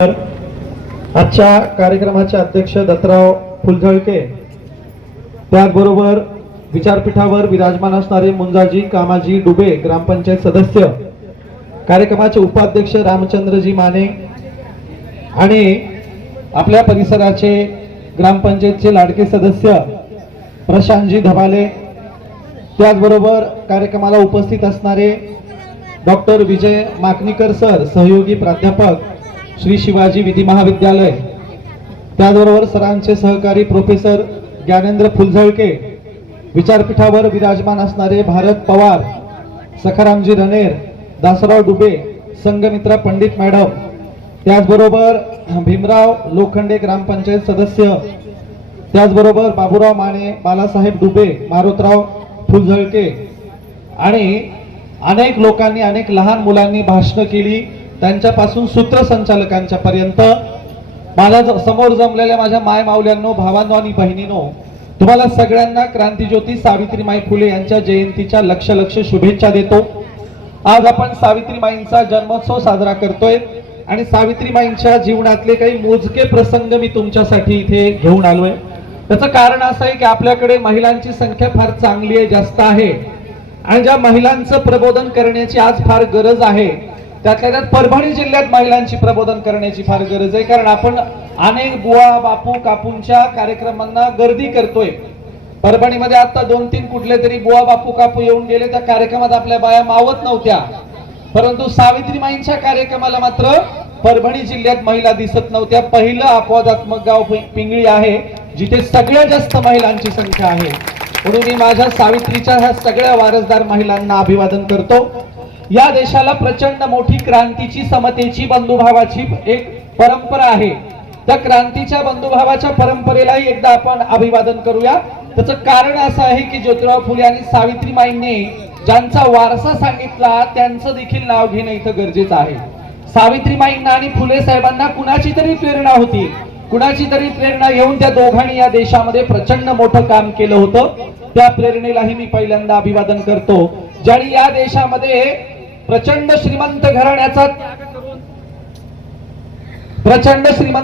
आजच्या कार्यक्रमाचे अध्यक्ष दत्तराव फुलझळके, त्याचबरोबर विचारपीठावर विराजमान असणारे मुंजाजी कामाजी डुबे ग्रामपंचायत सदस्य, कार्यक्रमाचे उपाध्यक्ष रामचंद्रजी माने आणि आपल्या परिसराचे ग्रामपंचायतचे लाडके सदस्य प्रशांतजी धबाले, त्याचबरोबर कार्यक्रमाला उपस्थित असणारे डॉक्टर विजय माकणीकर सर, सहयोगी प्राध्यापक श्री शिवाजी विधी महाविद्यालय, त्याचबरोबर सरांचे सहकारी प्रोफेसर ज्ञानेंद्र फुलझळके, विचारपीठावर विराजमान असणारे भारत पवार, सखारामजी रनेर, दासराव डुबे, संघमित्रा पंडित मॅडम, त्याचबरोबर भीमराव लोखंडे ग्रामपंचायत सदस्य, त्याचबरोबर बाबूराव माने, बालासाहेब डुबे, मारुतराव फुलझळके आणि अनेक लोकांनी, अनेक लहान मुलांनी भाषण केली, त्यांच्यापासून सूत्रसंचालकांच्या पर्यंत माझ्या समोर जमलेल्या माझ्या माय माऊल्यांनो, भावांनो आणि बहिणींनो, तुम्हाला सगळ्यांना क्रांतिज्योती सावित्रीमाई फुले यांच्या जयंतीच्या लक्ष शुभेच्छा देतो। आज आपण सावित्रीमाईंचा जन्मोत्सव साजरा करतोय आणि सावित्रीमाईंच्या जीवनातले काही मोजके प्रसंग मी तुमच्यासाठी इथे घेऊन आलोय। त्याचं कारण असं आहे की आपल्याकडे महिलांची संख्या फार चांगली आहे, जास्त आहे, आणि ज्या महिलांचं प्रबोधन करण्याची आज फार गरज आहे, त्यातल्या त्यात परभणी जिल्ह्यात महिलांची प्रबोधन करण्याची फार गरज आहे। कारण आपण अनेक बुवा बापू कापूंच्या कार्यक्रमांना गर्दी करतोय। परभणीमध्ये आता 2-3 कुठले तरी बुवा बापू कापू येऊन गेले, त्या कार्यक्रमात आपल्या बाया मावत नव्हत्या, परंतु सावित्रीमाईंच्या कार्यक्रमाला मात्र परभणी जिल्ह्यात महिला दिसत नव्हत्या। पहिलं अपवादात्मक गाव पिंगळी आहे जिथे सगळ्यात जास्त महिलांची संख्या आहे। म्हणून मी माझ्या सावित्रीच्या ह्या सगळ्या वारसदार महिलांना अभिवादन करतो। या देशाला प्रचंड मोठी क्रांतीची, समतेची, बंधुभावाची एक परंपरा आहे। त्या क्रांतीच्या, बंधुभावाच्या परंपरेलाही एकदा आपण अभिवादन करूया। त्याचं कारण असं आहे की ज्योतिराव फुले आणि सावित्रीमाईंनी ज्यांचा वारसा सांगितला त्यांचं देखील नाव घेणं इथं गरजेचं आहे। सावित्रीमाईंना आणि फुले साहेबांना कुणाची तरी प्रेरणा होती, कुणाची तरी प्रेरणा घेऊन त्या दोघांनी या देशामध्ये प्रचंड मोठं काम केलं होतं। त्या प्रेरणेलाही मी पहिल्यांदा अभिवादन करतो, ज्यांनी या देशामध्ये प्रचंड श्रीमंत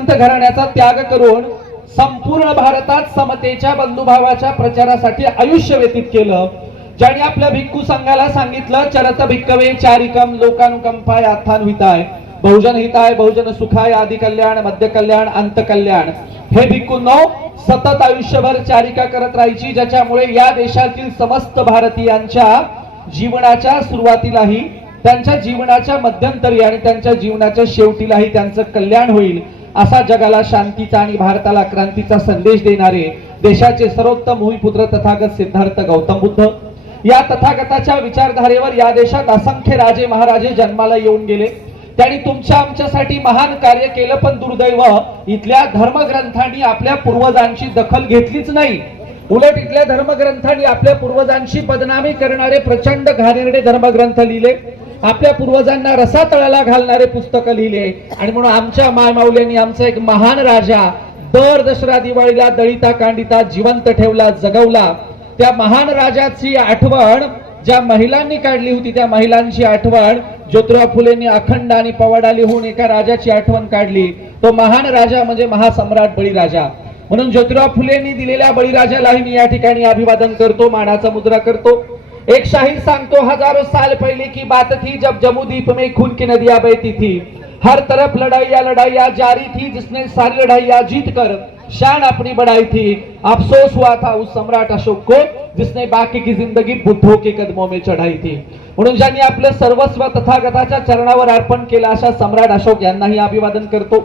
घराण्याचा त्याग करून संपूर्ण भारतात समतेच्या, बंधुभावाच्या प्रचारासाठी आयुष्य व्यतीत केलं। ज्यांनी आपल्या भिक्खू संघाला सांगितलं, चरत भिक्खवे चारिकम लोकानुकंपाय अथान्विताय, बहुजन हिताय बहुजन सुखाय, आदि कल्याण मध्य कल्याण अंत कल्याण। हे भिक्खूंनो, सतत आयुष्यभर चारिका करत राहायची, ज्याच्यामुळे या देशातील समस्त भारतीयांच्या जीवनाच्या सुरुवातीलाही, त्यांच्या जीवनाच्या मध्यंतरी आणि त्यांच्या जीवनाच्या शेवटीलाही त्यांचं कल्याण होईल, असा जगाला शांतीचा आणि भारताला क्रांतीचा संदेश देणारे देशाचे सर्वोत्तम भूमिपुत्र तथागत सिद्धार्थ गौतम बुद्ध, या तथागताच्या विचारधारेवर या देशात असंख्य राजे महाराजे जन्माला येऊन गेले। त्यांनी तुमच्या आमच्यासाठी महान कार्य केलं, पण दुर्दैव इथल्या धर्मग्रंथांनी आपल्या पूर्वजांची दखल घेतलीच नाही। उलट इथल्या धर्मग्रंथांनी आपल्या पूर्वजांची बदनामी करणारे प्रचंड घाणेरडे धर्मग्रंथ लिहिले, आपल्या पूर्वजांना रसातळाला घालणारे पुस्तकं लिहिले, आणि म्हणून आमच्या मायमाऊल्यांनी आमचा एक महान राजा दर दसरा दिवाळीला दळिता कांडिता जिवंत ठेवला, जगवला। त्या महान राजाची आठवण ज्या महिलांनी काढली होती, त्या महिलांची आठवण ज्योतिराव फुलेंनी अखंड आणि पवाडा लिहून एका राजाची आठवण काढली। तो महान राजा म्हणजे महासम्राट बळीराजा। म्हणून ज्योतिराव फुलेंनी दिलेल्या बळीराजालाही मी या ठिकाणी अभिवादन करतो, मानाचा मुद्रा करतो। एक शाहीर सांगतो, हजारों साल पहले की बात थी, जब जम्मू-द्वीप में खून की नदियां बहती थी, हर तरफ लड़ाइयां जारी थी, जिसने सारी लड़ाइयां जीत कर शान अपनी बढ़ाई थी। अफसोस हुआ था उस सम्राट अशोक को, जिसने बाकी की जिंदगी बुद्धों के कदमों में चढ़ाई थी। म्हणून ज्यांनी आपलं सर्वस्व तथागताच्या चरणावर अर्पण केलं, अशा सम्राट अशोक यांनाही अभिवादन करतो।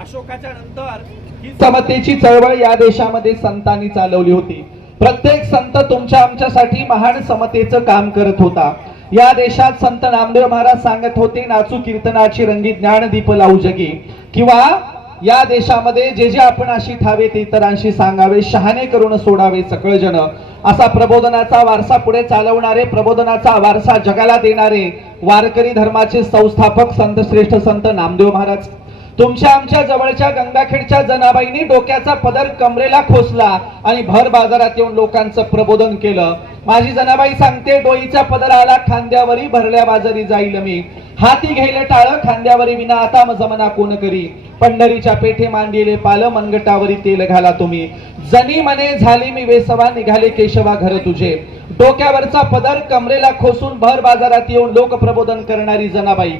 अशोकाच्या नंतर ही समतेची चळवळ या देशामध्ये संतांनी चालवली होती। प्रत्येक संत तुमच्या आमच्यासाठी महान समतेचं काम करत होता। या देशात संत नामदेव महाराज सांगत होते, नाचू कीर्तनाची रंगी ज्ञानदीप लावू जगी, किंवा या देशामध्ये जे जे आपण अशी ठावे ते इतरांशी सांगावे, शहाणे करून सोडावे सकळ जन, असा प्रबोधनाचा वारसा पुढे चालवणारे, प्रबोधनाचा वारसा जगाला देणारे वारकरी धर्माचे संस्थापक संत श्रेष्ठ संत नामदेव महाराज। तुमच्या आमच्या जवळच्या गंगाखेडच्या जनाबाईंनी डोक्याचा पदर कमरेला खोसला आणि भर बाजारात येऊन लोकांचं प्रबोधन केलं। माझी जनाबाई सांगते, डोईचा पदर आला खांद्यावरी, भरल्या बाजारी जाईल मी, हाती घ्यायला टाळ खांद्यावरी, विना आता जमना कोण करी, पंढरीच्या पेठे मांडलेले पाल, मनगटावरी तेल घाला तुम्ही, जनी मने झाली मी वेसवा, निघाले केशवा घर तुझे, डोक्यावरचा पदर कमरेला खोसून भर बाजारात येऊन लोक प्रबोधन करणारी जनाबाई.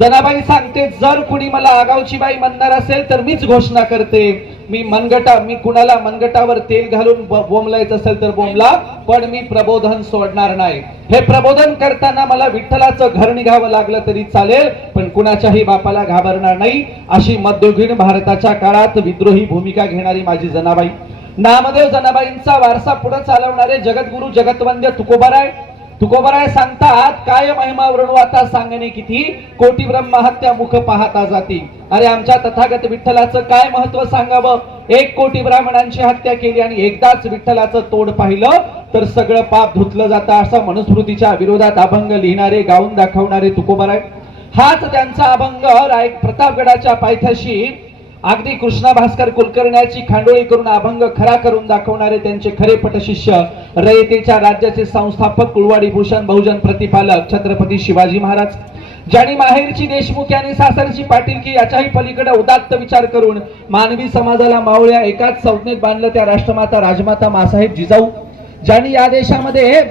जनाबाई सांगते, जर कुणी मला आगावची बाई म्हणणार असेल तर मीच घोषणा करते, मी कुणाला मनगटावर तेल घालून बोंबलायचं असेल तर बोंबला, पण मी प्रबोधन सोडणार नाही. हे प्रबोधन करताना मला विठ्ठलाचं घर निघावं लागलं तरी चालेल, पण कुणाच्याही बापाला घाबरणार नाही, अशी मध्ययुगीन भारताच्या काळात विद्रोही भूमिका घेणारी माझी जनाबाई. नामदेव जनाबाईंचा वारसा पुढे चालवणारे जगद्गुरु जगतवंद्य तुकोबराय सांगतात, काय महिमा वर्णू आता सांगणे किती, कोटी ब्रह्म हत्या मुख पाहता जाती. अरे आमच्या तथागत विठ्ठलाचं काय महत्व सांगावं, 1 कोटी ब्राह्मणांची हत्या केली आणि एकदाच विठ्ठलाचं तोड पाहिलं तर सगळं पाप धुतलं जातं, असं मनुस्मृतीच्या विरोधात अभंग लिहिणारे, गाऊन दाखवणारे तुकोबराय. हाच त्यांचा अभंग प्रतापगडाच्या पायथ्याशी अगदी कृष्णा भास्कर कुलकर्ण्याची खांडोळी करून अभंग खरा करून दाखवणारे त्यांचे खरे पटशिष्य, रयतेच्या राज्याचे संस्थापक, कुळवाडी भूषण बहुजन प्रतिपालक छत्रपती शिवाजी महाराज, ज्यांनी माहेरची देशमुख आणि सासरची पाटीलकी याच्याही पलीकडे उदात्त विचार करून मानवी समाजाला मावळ्या एकाच संज्ञेत बांधलं, त्या राष्ट्रमाता राजमाता मासाहेब जिजाऊ, ज्यांनी या देशामध्ये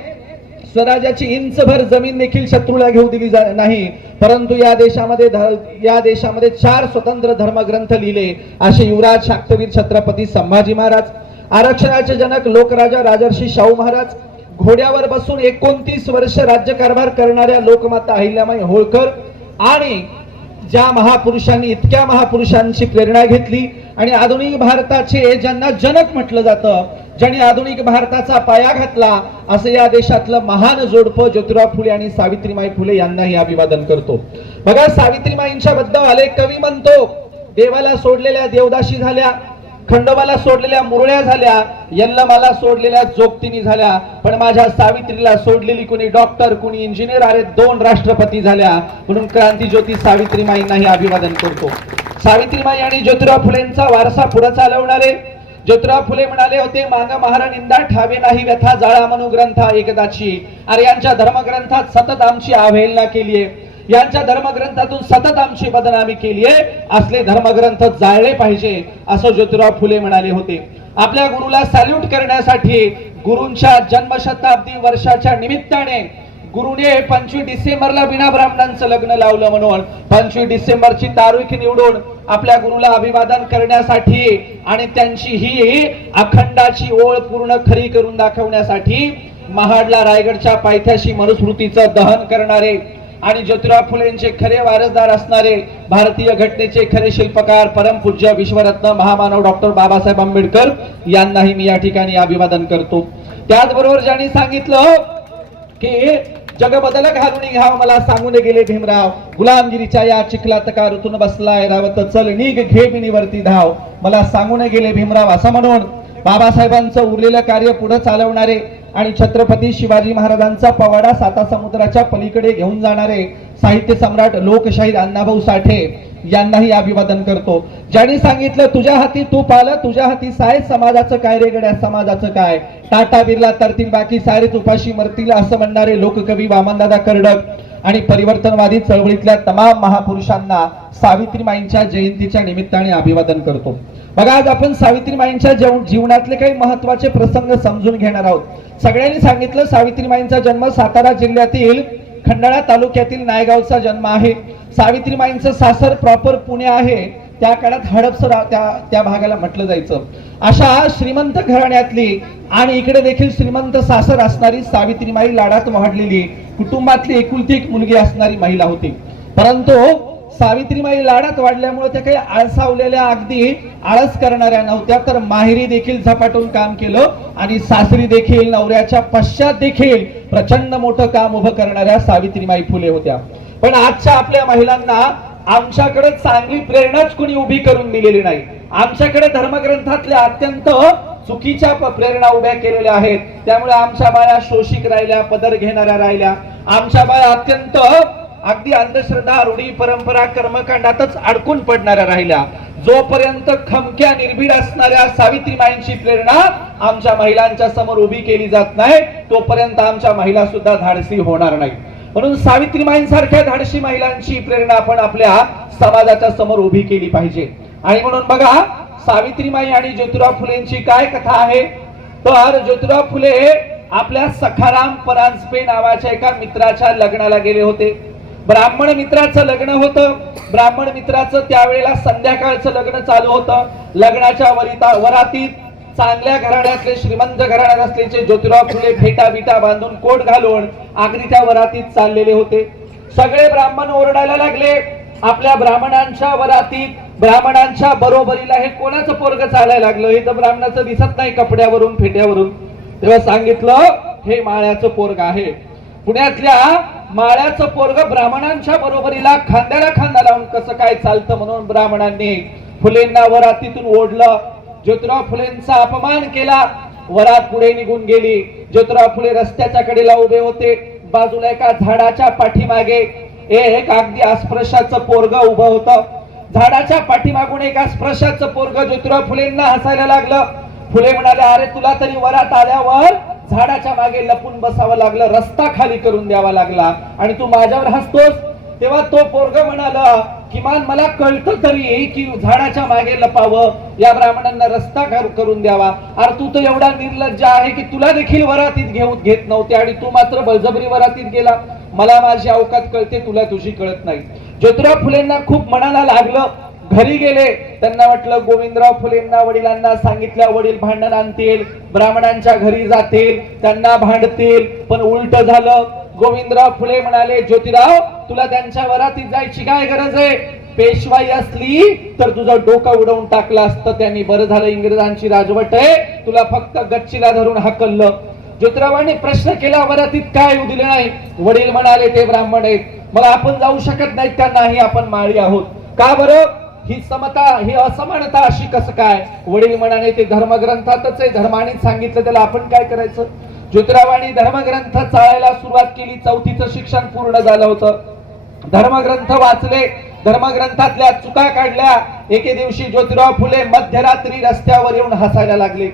स्वराज्याची इंचभर जमीन देखील शत्रूला घेऊ दिली नाही, परंतु या देशामध्ये 4 स्वतंत्र धर्मग्रंथ लिहिले, असे युवराज शाक्तवीर छत्रपती संभाजी महाराज, आरक्षणाचे जनक लोकराजा राजर्षी शाहू महाराज, घोड्यावर बसून 29 वर्ष राज्यकारभार करणाऱ्या लोकमाता अहिल्याबाई होळकर, आणि ज्या महापुरुषांनी इतक्या महापुरुषांची प्रेरणा घेतली आणि आधुनिक भारताचे ज्यांना जनक म्हटलं जातं, ज्यांनी आधुनिक भारताचा पाया घातला, असं या देशातलं महान जोडपं ज्योतिराव फुले आणि सावित्रीबाई फुले यांनाही अभिवादन करतो. बघा, सावित्रीबाईंच्या बद्दल अनेक कवी म्हणतो, देवाला सोडलेल्या देवदासी झाल्या, खंडोबाला सोडलेल्या मुरळ्या झाल्या, यल्लमाला सोडलेल्या जोगतिनी झाल्या, पण माझ्या सावित्रीला सोडलेली कुणी डॉक्टर, कुणी इंजिनियर, अरे 2 राष्ट्रपती झाल्या, म्हणून क्रांती ज्योती सावित्रीबाईंनाही अभिवादन करतो. सावित्रीबाई आणि ज्योतिराव फुलेंचा वारसा पुढे चालवणारे ज्योतिराव फुले म्हणाले होते, माग महारा निंदा ठावे नाही व्यथा, जाळा म्हणू ग्रंथा एकदाची. अरे यांच्या धर्मग्रंथात सतत आमची अवहेलना केलीये, यांच्या धर्मग्रंथातून सतत आमची बदनामी केलीये, असले धर्मग्रंथ जाळले पाहिजे, असं ज्योतिराव फुले म्हणाले होते. आपल्या गुरुला सॅल्यूट करण्यासाठी गुरूंच्या जन्मशताब्दी वर्षाच्या निमित्ताने गुरुने 25 डिसेंबरला बिना ब्राह्मणांचं लग्न लावलं, म्हणून 25 डिसेंबरची तारीख निवडून आपल्या गुरुला अभिवादन करण्यासाठी आणि त्यांची ही अखंडाची ओळ पूर्ण खरी करून दाखवण्यासाठी महाडला रायगडच्या पायथ्याशी मनुस्मृतीचं दहन करणारे आणि ज्योतिराव फुलेंचे खरे वारसदार असणारे, भारतीय घटनेचे खरे शिल्पकार, परमपूज्य विश्वरत्न महामानव डॉक्टर बाबासाहेब आंबेडकर यांनाही मी या ठिकाणी अभिवादन करतो. त्याचबरोबर ज्यांनी सांगितलं की जग बदल घालून घ्याव मला सांगून गेले भीमराव, गुलामगिरीच्या या चिखलात का ऋतून बसलाय रावत, चल निघ घे बिनीवरती धाव, मला सांगून गेले भीमराव, असं म्हणून बाबासाहेबांचं उरलेलं कार्य पुढे चालवणारे आणि छत्रपती शिवाजी महाराजांचा पवाडा 7 समुद्राच्या पलीकडे घेऊन जाणारे साहित्य सम्राट लोकशाहीर अण्णाभाऊ साठे यांनाही अभिवादन करतो. ज्यांनी सांगितलं, तुझ्या हाती तूप आलं, तुझ्या हाती साय, समाजाचं काय रे गड्या समाजाचं काय, टाटा बिर्ला तरतील बाकी सारेच उपाशी मरतील, असं म्हणणारे लोककवी वामनदादा कर्डक आणि परिवर्तनवादी चळवळीतल्या तमाम महापुरुषांना सावित्रीबाईंच्या जयंतीच्या निमित्ताने अभिवादन करतो. बघा, आज आपण सावित्रीबाईंच्या जीवनातले काही महत्वाचे प्रसंग समजून घेणार आहोत. सगळ्यांनी सांगितलं, सावित्रीबाईंचा जन्म सातारा जिल्ह्यातील खंडाळा तालुक्यातील नायगावचा जन्म आहे. सावित्रीबाईंचं सासर प्रॉपर पुणे आहे. त्या काळात हडपसर त्या भागाला म्हटलं जायचं. अशा श्रीमंत घराण्यातली आणि इकडे देखील श्रीमंत सासर असणारी सावित्रीबाई लाडात वाढलेली कुटुंबातली एकुलती एक मुलगी असणारी महिला होती. परंतु सावित्रीबाई लाडात वाढल्यामुळे त्या काही आळसावलेल्या, अगदी आळस करणाऱ्या नव्हत्या, तर माहेरी देखील झपाटून काम केलं आणि सासरी देखील नवऱ्याच्या पश्चात देखील प्रचंड मोठं काम उभं करणाऱ्या सावित्रीबाई फुले होत्या. पण आजच्या आपल्या महिलांना आमच्याकडे चांगली प्रेरणाच कुणी उभी करून दिलेली नाही. आमच्याकडे धर्मग्रंथातल्या अत्यंत चुकीच्या प्रेरणा उभ्या केलेल्या आहेत. त्यामुळे आमच्या बाया शोषिक राहिल्या, पदर घेणाऱ्या राहिल्या. आमच्या बाया अत्यंत अगदी अंधश्रद्धा, रूढी, परंपरा, कर्मकांडातच अडकून पडणाऱ्या राहिल्या. जोपर्यंत खमक्या निर्भीड असणाऱ्या सावित्रीबाईंची प्रेरणा आमच्या महिलांच्या समोर उभी केली जात नाही तोपर्यंत आमच्या महिला सुद्धा धाडसी होणार नाही. म्हणून सावित्रीमाईंसारख्या धाडसी महिलांची प्रेरणा आपण आपल्या समाजाच्या समोर उभी केली पाहिजे. आणि म्हणून बघा, सावित्रीमाई आणि ज्योतिराव फुलेंची काय कथा आहे. तर ज्योतिराव फुले आपल्या सखाराम परांजपे नावाच्या एका मित्राच्या लग्नाला गेले होते. ब्राह्मण मित्राचं लग्न होतं. ब्राह्मण मित्राचं त्यावेळेला संध्याकाळचं लग्न चालू होतं. लग्नाच्या वरातीत चांगल्या घराण्यातले, श्रीमंत घराण्यात असलेले ज्योतिराव फुले फेटा बिटा बांधून, कोट घालून अगदी त्या वरातीत चाललेले होते. सगळे ब्राह्मण ओरडायला लागले. आपल्या ब्राह्मणांच्या वरातीत, ब्राह्मणांच्या बरोबरीला हे कोणाचं पोरग चालायला लागलं, हे तर ब्राह्मणाचं दिसत नाही कपड्यावरून, फेट्यावरून. तेव्हा सांगितलं, हे माळ्याचं पोरग आहे. पुण्यातल्या माळ्याचं पोरग ब्राह्मणांच्या बरोबरीला खांद्याला खांदा लावून कसं काय चालतं, म्हणून ब्राह्मणांनी फुलेंना वरातीतून ओढलं. ज्योतिराव फुलेंचा अपमान केला. वरात पुढे निघून गेली. ज्योतिराव फुले रस्त्याच्या कडेला उभे होते. बाजूला एका झाडाच्या पाठीमागे एक अगदी अस्पृश्याचं पोरग उभं होतं. झाडाच्या पाठीमागून एक अस्पृश्याचं पोरग ज्योतिराव फुलेंना हसायला लागलं. फुले म्हणाले, अरे तुला तरी वरात आल्यावर झाडाच्या मागे लपून बसावं लागलं, रस्ता खाली करून द्यावा लागला, आणि तू माझ्यावर हसतोस. तेव्हा तो पोरग म्हणाला, किमान मला कळतं तरी की झाडाच्या मागे लपावं, या ब्राह्मणांना रस्ता करून द्यावा. अरे तू तर एवढा निर्लज्ज आहे की तुला देखील वरातीत घेत नव्हते आणि तू मात्र बळजबरी वरातीत गेला. मला माझी अवकात कळते, तुला तुझी कळत नाही. ज्योतिराव फुलेंना खूप मनाला लागलं. घरी गेले. त्यांना वाटलं गोविंदराव फुलेंना, वडिलांना सांगितल्या, वडील भांडण आणतील, ब्राह्मणांच्या घरी जातील, त्यांना भांडतील. पण उलट झालं. गोविंदराव फुले म्हणाले, ज्योतिराव तुला त्यांच्या वरातीत जायची काय गरज आहे. पेशवाई असली तर तुझं डोकं उडवून टाकलं असतं त्यांनी. बरं झालं इंग्रजांची राजवट आहे, तुला फक्त गच्चीला धरून हाकललं. ज्योतिरावांनी प्रश्न केला, वरातीत काय येऊ दिले नाही. वडील म्हणाले, ते ब्राह्मण आहेत, मग आपण जाऊ शकत नाही त्या. नाही, आपण माळी आहोत. का बरं. ही समता, ही असमानता अशी कसं काय. वडील म्हणाले, ते धर्मग्रंथातच आहे, धर्माने सांगितलं, त्याला आपण काय करायचं. ज्योतिरावांनी धर्मग्रंथ चाळायला सुरुवात केली. 4थीचं शिक्षण पूर्ण झालं होतं. धर्मग्रंथ वाचले, धर्मग्रंथातल्या चुका काढल्या. एके दिवशी ज्योतिराव फुले मध्यरात्री रस्त्यावर येऊन हसायला लागले.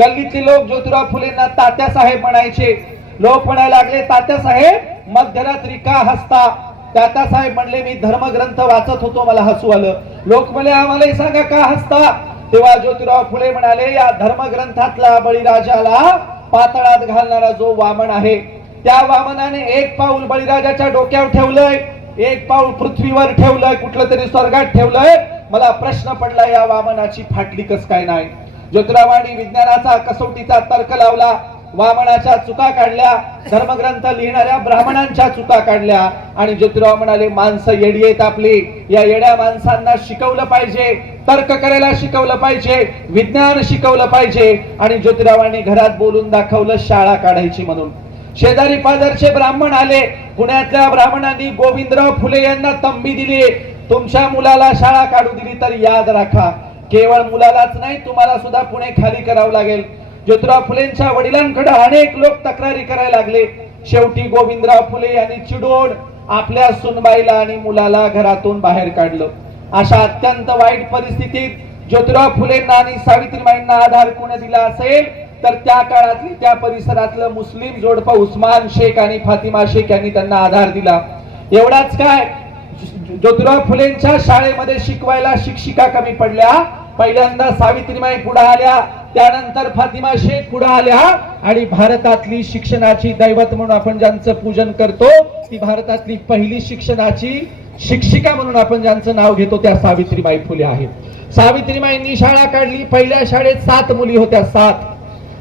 गल्लीतले लोक ज्योतिराव फुलेंना तात्यासाहेब म्हणायचे. लोक म्हणायला लागले, तात्यासाहेब मध्यरात्री का हसता. तात्यासाहेब म्हणले, मी धर्मग्रंथ वाचत होतो, मला हसू आलं. लोक म्हणे, आम्हालाही सांगा का हसता. तेव्हा ज्योतिराव फुले म्हणाले, या धर्मग्रंथातला बळीराजाला पातळात घालणारा जो वामन आहे, त्या वामनाने एक पाऊल बळीराजाच्या डोक्यावर ठेवलंय, एक पाऊल पृथ्वीवर ठेवलंय, कुठलं तरी स्वर्गात ठेवलंय. मला प्रश्न पडला, या वामनाची फाटली कस काय नाही. ज्योतिरावांनी विज्ञानाचा कसोटीचा तर्क लावला. वामनाच्या चुका काढल्या, धर्मग्रंथ लिहिणाऱ्या ब्राह्मणांच्या चुका काढल्या. आणि ज्योतिराव म्हणाले, माणसं येडी आहेत आपली, या येड्या माणसांना शिकवलं पाहिजे, तर्क करायला शिकवलं पाहिजे, विज्ञान शिकवलं पाहिजे. आणि ज्योतिरावांनी घरात बोलून दाखवलं शाळा काढायची म्हणून. शेजारी पाजारचे ब्राह्मण आले. पुण्यातल्या ब्राह्मणांनी गोविंदराव फुले यांना तंबी दिली, तुमच्या मुलाला शाळा काढू दिली तर याद राखा, केवळ मुलालाच नाही, तुम्हाला सुद्धा पुणे खाली करावं लागेल. ज्योतिराव फुलेंच्या वडिलांकडे अनेक लोक तक्रारी करायला लागले. शेवटी गोविंदराव फुले यांनी चिडून आपल्या सुनबाईला आणि मुलाला घरातून बाहेर काढलं. अशा अत्यंत वाईट परिस्थितीत ज्योतिराव फुलेंना आणि सावित्रीबाईंना आधार कोणी दिला असेल तर त्या काळातली, त्या परिसरातलं मुस्लिम जोडपं उस्मान शेख आणि फातिमा शेख यांनी त्यांना आधार दिला. एवढाच काय, ज्योतिराव फुलेंच्या शाळेमध्ये शिकवायला शिक्षिका कमी पडल्या. पहिल्यांदा सावित्रीबाई पुढे आल्या, त्यानंतर फातिमा शेख पुढे आल्या. आणि भारतातली शिक्षणाची दैवत म्हणून आपण ज्यांचं पूजन करतो, ती भारतातली पहिली शिक्षणाची शिक्षिका म्हणून आपण ज्यांचं नाव घेतो, त्या सावित्रीबाई फुले आहेत. सावित्रीबाईंनी शाळा काढली. पहिल्या शाळेत 7 मुली होत्या, 7.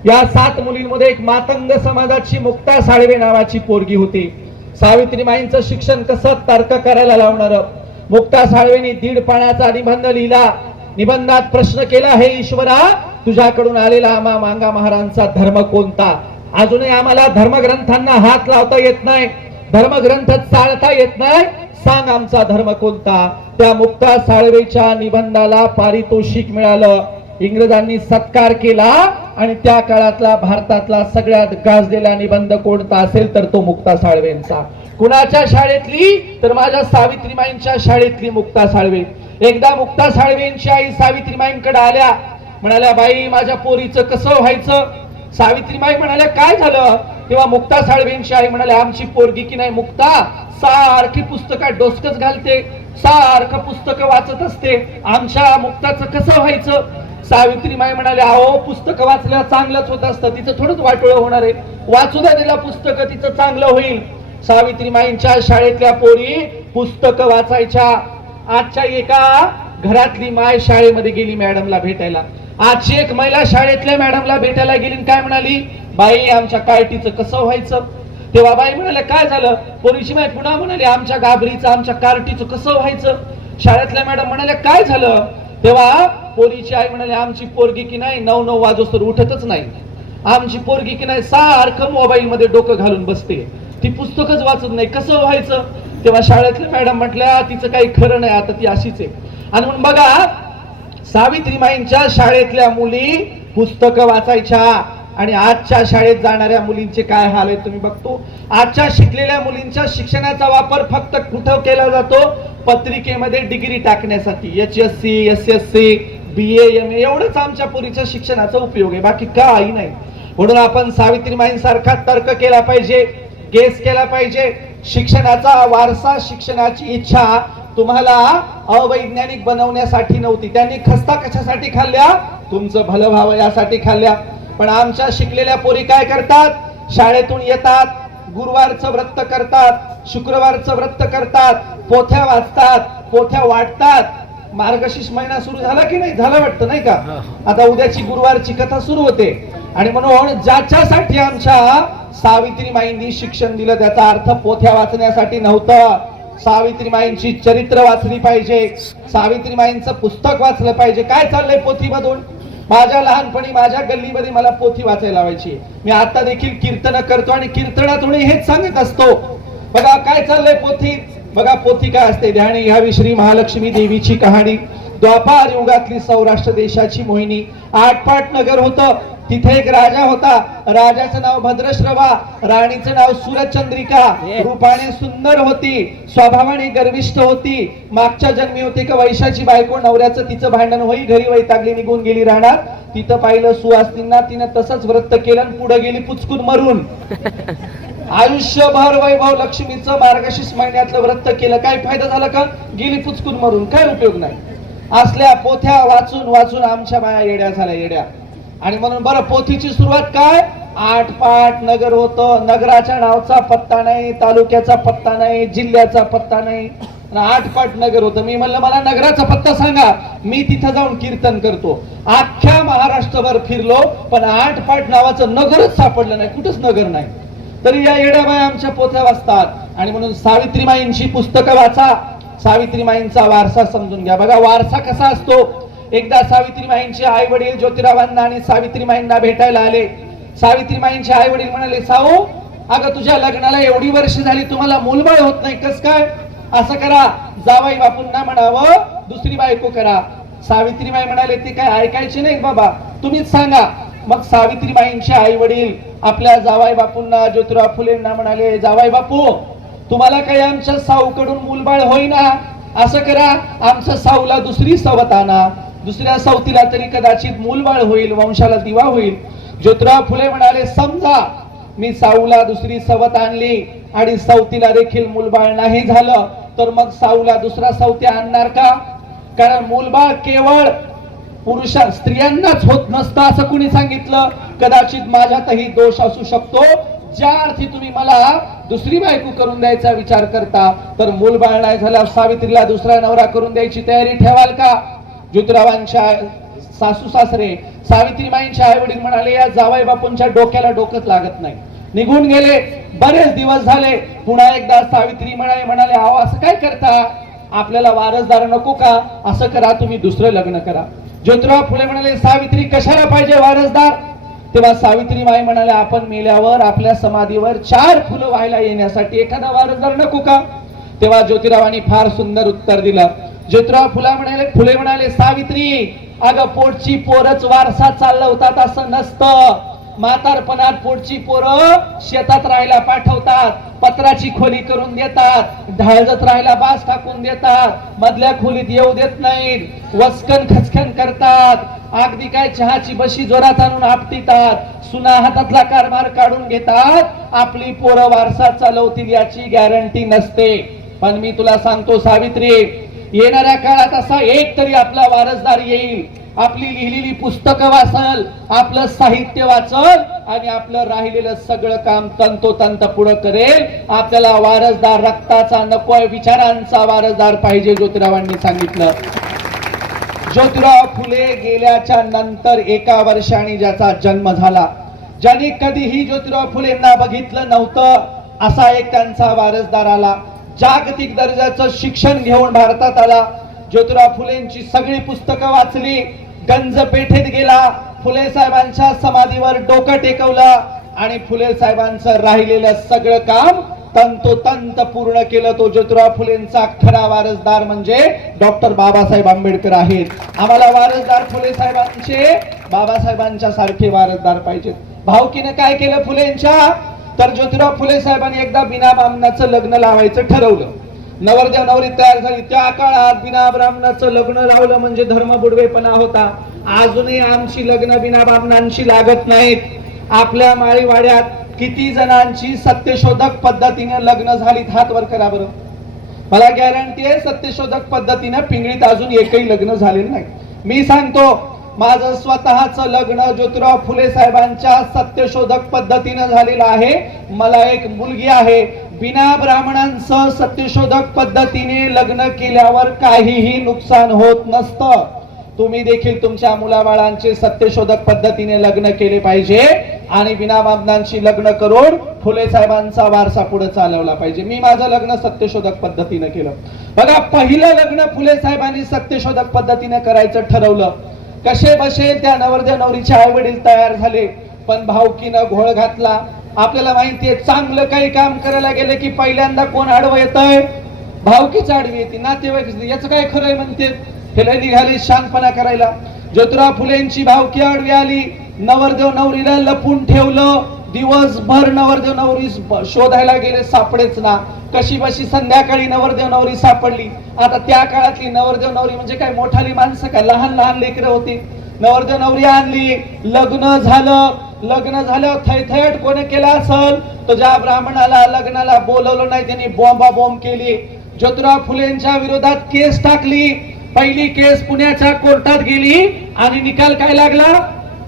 या 7 मुलींमध्ये एक मातंग समाजाची मुक्ता साळवे नावाची पोरगी होती. सावित्रीबाईंचं शिक्षण कसं, तर्क करायला लावणार. मुक्ता साळवेंनी 1.5 पानाचा निबंध लिहिला. निबंधात प्रश्न केला, हे ईश्वरा, तुझ्याकडून आलेला आम्हा मांगा महाराजांचा धर्म कोणता. अजूनही आम्हाला धर्मग्रंथांना हात लावता येत नाही, धर्मग्रंथ चालता येत नाही, सांग आमचा धर्म कोणता. त्या मुक्ता साळवेच्या निबंधाला पारितोषिक मिळालं. इंग्रजांनी सत्कार केला. आणि त्या काळातला भारतातला सगळ्यात गाजलेला निबंध कोणता असेल तर तो मुक्ता साळवेंचा. कुणाच्या शाळेतली तर माझ्या सावित्रीबाईंच्या शाळेतली मुक्ता साळवे. एकदा मुक्ता साळवेंची आई सावित्रीबाईंकडे आल्या म्हणाल्या बाई माझ्या पोरीचं कसं व्हायचं. सावित्रीबाई म्हणाल्या काय झालं. तेव्हा मुक्ता साळवेंची आई म्हणाले आमची पोरगी की नाही मुक्ता सारखी पुस्तकात डोसकच घालते, सारखं पुस्तकं वाचत असते, आमच्या मुक्ताचं कसं व्हायचं. सावित्रीबाई म्हणाले अहो पुस्तकं वाचल्यावर चांगलंच होत असतं, तिचं थोडंच वाटोळं होणार आहे, वाचू द्या तिला पुस्तकं, तिचं चांगलं होईल. सावित्रीबाईंच्या शाळेतल्या पोरी पुस्तकं वाचायच्या. आजच्या एका घरातली माय शाळेमध्ये गेली मॅडमला भेटायला. आजची एक महिला शाळेतल्या मॅडमला भेटायला गेली, काय म्हणाली बाई आमच्या कार्टीचं कसं व्हायचं. तेव्हा बाई म्हणाले काय झालं. पोरीची माय पुन्हा म्हणाली आमच्या गाभरीचं आमच्या कार्टीचं कसं व्हायचं. शाळेतल्या मॅडम म्हणाल्या काय झालं. तेव्हा पोरीची आई म्हणाले आमची पोरगी की नाही 9-9 वाजोस्तर उठतच नाही, आमची पोरगी की नाही सारखं मोबाईल मध्ये डोकं घालून बसते, ती पुस्तकच वाचत नाही, कसं व्हायचं. तेव्हा शाळेतल्या मॅडम म्हटल्या तिचं काही खरं नाही, आता ती अशीच आहे. आणि म्हणून बघा सावित्रीबाईंच्या शाळेतल्या मुली पुस्तकं वाचायच्या आणि आजच्या शाळेत जाणाऱ्या मुलींचे काय हाल आहेत तुम्ही बघतो. आजच्या शिकलेल्या मुलींच्या शिक्षणाचा वापर फक्त कुठं केला जातो, पत्रिकेमध्ये डिग्री टाकण्यासाठी, HSC SSC BA MA एवढंच आमच्या पोरीच्या शिक्षणाचा उपयोग आहे, बाकी काही नाही. म्हणून आपण सावित्रीबाईंसारखा तर्क केला पाहिजे, गेस केला पाहिजे. शिक्षणाचा वारसा शिक्षणाची इच्छा तुम्हाला अवैज्ञानिक बनवण्यासाठी नव्हती, त्यांनी खस्ता कशासाठी खाल्ल्या, तुमचं भलं व्हावं यासाठी खाल्ल्या. पण आमच्या शिकलेल्या पोरी काय करतात, शाळेतून येतात, गुरुवारचं व्रत करतात, शुक्रवारचं व्रत करतात, पोथ्या वाचतात, पोथ्या वाटतात. मार्गशीर्ष महिना सुरू झाला की नाही, झाला वाटतं नाही का. आता उद्याची गुरुवारची कथा सुरू होते. आणि म्हणून ज्याच्यासाठी आमच्या सावित्रीबाईंनी शिक्षण दिलं त्याचा अर्थ पोथ्या वाचण्यासाठी नव्हतं. सावित्रीबाईंची चरित्र वाचली पाहिजे, सावित्रीबाईंचं पुस्तक वाचलं पाहिजे. काय चाललंय पोथीमधून. माझ्या लहानपणी माझ्या गल्लीमध्ये मला पोथी वाचायला लावायची. मी आता देखील कीर्तन करतो आणि कीर्तनातून हेच सांगत असतो. बघा काय चाललंय पोथीत. बघा पोथी काय असते. ध्यानी घ्यावी श्री महालक्ष्मी देवीची कहाणी. द्वापार युगातली सौराष्ट्र देशाची मोहिनी. आटपाट नगर होतं, तिथे एक राजा होता. राजाचं नाव भद्रश्रवा, राणीचं नाव सुरचंद्रिका. रूपाने सुंदर होती, स्वभावाने गर्विष्ठ होती. मागच्या जन्मी होती का वैशाची बायको, नवऱ्याचं तिचं भांडण होई, घरी वैतागली निघून गेली रानात. तिथं पाहिलं सुवासिनींना, तिनं तसंच व्रत केलं आणि पुढे गेली पुचकून मरून. आयुष्यभर वैभव लक्ष्मीचं मार्गशीर्ष महिन्यातलं व्रत केलं, काय फायदा झाला का, गेली पुचकून मरून, काय उपयोग नाही. असल्या पोथ्या वाचून वाचून आमच्या बाया येड्या झाल्या, येड्या. आणि म्हणून बरं पोथीची सुरुवात काय, आटपाट नगर होतं. नगराच्या नावाचा पत्ता नाही, तालुक्याचा पत्ता नाही, जिल्ह्याचा पत्ता नाही, आटपाट नगर होतं. मी म्हणलं मला नगराचा पत्ता सांगा, मी तिथं जाऊन कीर्तन करतो. अख्ख्या महाराष्ट्रभर फिरलो पण आटपाट नावाचं नगरच सापडलं नाही, कुठंच नगर नाही. तरी या येड्याबाई आमच्या पोथ्या वाचतात. आणि म्हणून सावित्रीबाईंची पुस्तकं वाचा, सावित्रीबाईंचा वारसा समजून घ्या. बघा वारसा कसा असतो. एकदा सावित्रीबाईंचे आई वडील ज्योतिरावांना आणि सावित्रीबाईंना भेटायला आले. सावित्रीबाईंचे आई वडील म्हणाले साऊ अगं तुझ्या लग्नाला एवढी वर्ष झाली, तुम्हाला मूलबाळ होत नाही, कस काय. असं करा जावाई बापूंना म्हणावं दुसरी बायको करा. सावित्रीबाई म्हणाले ते काय ऐकायचे नाही बाबा, तुम्हीच सांगा. मग सावित्रीबाईंचे आई वडील आपल्या जावाई बापूंना ज्योतिराव फुलेंना म्हणाले जावाई बापू तुम्हाला काही आमच्या साऊकडून मूलबाळ होईना, असं करा आमच्या साऊला दुसरी सवत आणा, दुसऱ्या सवतीला तरी कदाचित मूलबाळ होईल, वंशाला दिवा होईल. ज्योतिराव फुले म्हणाले समजा मी साऊला दुसरी सवत आणली आणि सवतीला देखील मूलबाळ नाही झालं तर मग साऊला दुसरा सवती आणणार का. कारण मूलबाळ केवळ पुरुषा स्त्रियांनाच होत नसतं असं कुणी सांगितलं. कदाचित माझ्यातही दोष असू शकतो. ज्या अर्थी तुम्ही मला दुसरी बायको करून द्यायचा विचार करता तर मूलबाळ नाही झाला सावित्रीला दुसरा नवरा करून द्यायची तयारी ठेवाल का. ज्योतिरावांच्या सासू सासरे सावित्रीबाईंचे आई वडील म्हणाले या जावाई बापूंच्या डोक्याला डोकंच लागत नाही, निघून गेले. बरेच दिवस झाले. पुन्हा एकदा सावित्री म्हणाले अहो असं काय करता, आपल्याला वारसदार नको का, असं करा तुम्ही दुसरं लग्न करा. ज्योतिराव फुले म्हणाले सावित्री कशाला पाहिजे वारसदार. तेव्हा सावित्रीबाई म्हणाले आपण मेल्यावर आपल्या समाधीवर 4 फुलं व्हायला येण्यासाठी एखादा वारसदार नको का. तेव्हा ज्योतिरावांनी फार सुंदर उत्तर दिलं. ज्योतिराव फुले म्हणाले सावित्री अगं पोटची पोरच वारसा चालवतात असं नसतं. म्हातारपणात पोटची पोरं शेतात राहायला पाठवतात, पत्राची खोली करून देतात, ढाळजत राहायला बास टाकून देतात, मधल्या खोलीत येऊ देत नाहीत, वचकन खचकन करतात, अगदी काय चहाची बशी जोरात आणून आपटितात, सुना हातातला कारभार काढून घेतात, आपली पोरं वारसा चालवतील याची गॅरंटी नसते. पण मी तुला सांगतो सावित्री, येणाऱ्या काळात असा एक तरी आपला वारसदार येईल, आपली लिहिलेली पुस्तकं वाचल, आपलं साहित्य वाचल आणि आपलं राहिलेलं सगळं काम तंतोतंत पुढं करेल. आपल्याला वारसदार रक्ताचा नकोय, विचारांचा वारसदार पाहिजे, ज्योतिरावांनी सांगितलं. ज्योतिराव फुले गेल्याच्या नंतर 1 वर्षाने ज्याचा जन्म झाला, ज्यांनी कधीही ज्योतिराव फुलेंना बघितलं नव्हतं, असा एक त्यांचा वारसदार आला. जागतिक दर्जाचं शिक्षण घेऊन भारतात आला. ज्योतिराव फुलेंची सगळी पुस्तकं वाचली, गंज पेठेत गेला, फुले साहेबांच्या समाधीवर डोकं टेकवलं आणि फुले साहेबांचं राहिलेलं सगळं काम तंतोतंत पूर्ण केलं. तो ज्योतिराव फुलेंचा खरा वारसदार म्हणजे डॉक्टर बाबासाहेब आंबेडकर आहेत. आम्हाला वारसदार फुले साहेबांचे, बाबासाहेबांच्या सारखे वारसदार पाहिजेत. भावकीनं काय केलं फुलेंच्या, तर ज्योतिराव फुले साहेबांनी एकदा बिना ब्राह्मणाचं लग्न लावायचं ठरवलं. नवरदेव नवरी तयार झाली. त्या काळात बिना ब्राह्मणाचं लग्न लावलं म्हणजे धर्म बुडवेपणा होता. अजूनही आमची लग्न बिना ब्राह्मणांशी लागत नाहीत. आपल्या माळीवाड्यात किती जणांची सत्यशोधक पद्धतीने लग्न झालीत, हात वर करा बरं. मला गॅरंटी आहे सत्यशोधक पद्धतीने पिंगळीत अजून एकही लग्न झालेलं नाही. मी सांगतो, माझं स्वतःच लग्न ज्योतिराव फुले साहेबांच्या सत्यशोधक पद्धतीने झालेलं आहे. मला एक मुलगी आहे. बिना ब्राह्मणांचं सत्यशोधक पद्धतीने लग्न केल्यावर काहीही नुकसान होत नसतं. तुम्ही देखील तुमच्या मुलाबाळांचे सत्यशोधक पद्धतीने लग्न केले पाहिजे आणि बिना ब्राह्मणांशी लग्न करून फुले साहेबांचा वारसा पुढे चालवला पाहिजे. मी माझं लग्न सत्यशोधक पद्धतीने केलं. बघा, पहिलं लग्न फुले साहेबांनी सत्यशोधक पद्धतीने करायचं ठरवलं. कसे बसे त्या नवरदेव नवरीचे आई वडील तयार झाले, पण भावकीनं घोळ घातला. आपल्याला माहितीये, चांगलं काही काम करायला गेले की पहिल्यांदा कोण आडवं येतंय, भावकीच आडवी येते, नातेवाईक. याचं काय खरंय म्हणते, हे निघाली शानपणा करायला. ज्योतिराव फुलेंची भावकी आडवी आली, नवरदेव नवरीला लपून ठेवलं. दिवसभर नवरदेव नवरी शोधायला गेले, सापडेच ना. कशी बशी संध्याकाळी नवरदेव नवरी सापडली. आता त्या काळातली नवरदेव नवरी म्हणजे काय मोठाली माणसं का, लहान लहान लेकरं होती. नवरदेव नवरी आणली, लग्न झालं. लग्न झाल्यावर थैथैट कोणी केला असल, तर ज्या ब्राह्मणाला लग्नाला बोलवलं नाही त्यांनी बॉम्ब केली. ज्योतिराव फुलेंच्या विरोधात केस टाकली. पहिली केस पुण्याच्या कोर्टात गेली आणि निकाल काय लागला,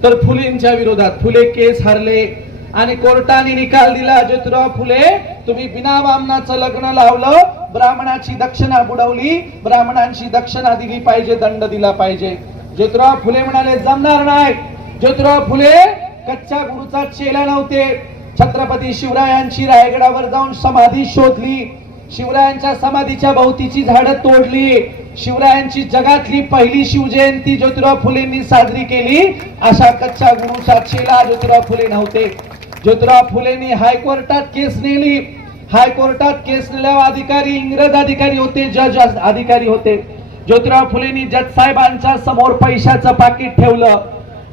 तर फुलेंच्या विरोधात. फुले केस हरले आणि कोर्टाने निकाल दिला, ज्योतिराव फुले तुम्ही बिना ब्राह्मणाचं लग्न लावलं, ब्राह्मणाची दक्षिणा बुडवली, ब्राह्मणांची दक्षिणा दिली पाहिजे, दंड दिला पाहिजे. ज्योतिराव फुले म्हणाले जमणार नाही. ज्योतिराव फुले कच्च्या गुरुचा चेला नव्हते. छत्रपती शिवरायांची रायगडावर जाऊन समाधी शोधली, शिवरायांच्या समाधीच्या भोवतीची झाडं तोडली, शिवरायांची जगातली पहिली शिवजयंती ज्योतिराव फुलेंनी साजरी केली. अशा कच्च्या गुरुचा चेला ज्योतिराव फुले नव्हते. ज्योतिराव फुलेंनी हायकोर्टात केस नेली. हायकोर्टात केस नेल्यावर अधिकारी इंग्रज अधिकारी होते, जज अधिकारी होते. ज्योतिराव फुलेंनी जज साहेबांच्या समोर पैशाचं पाकिट ठेवलं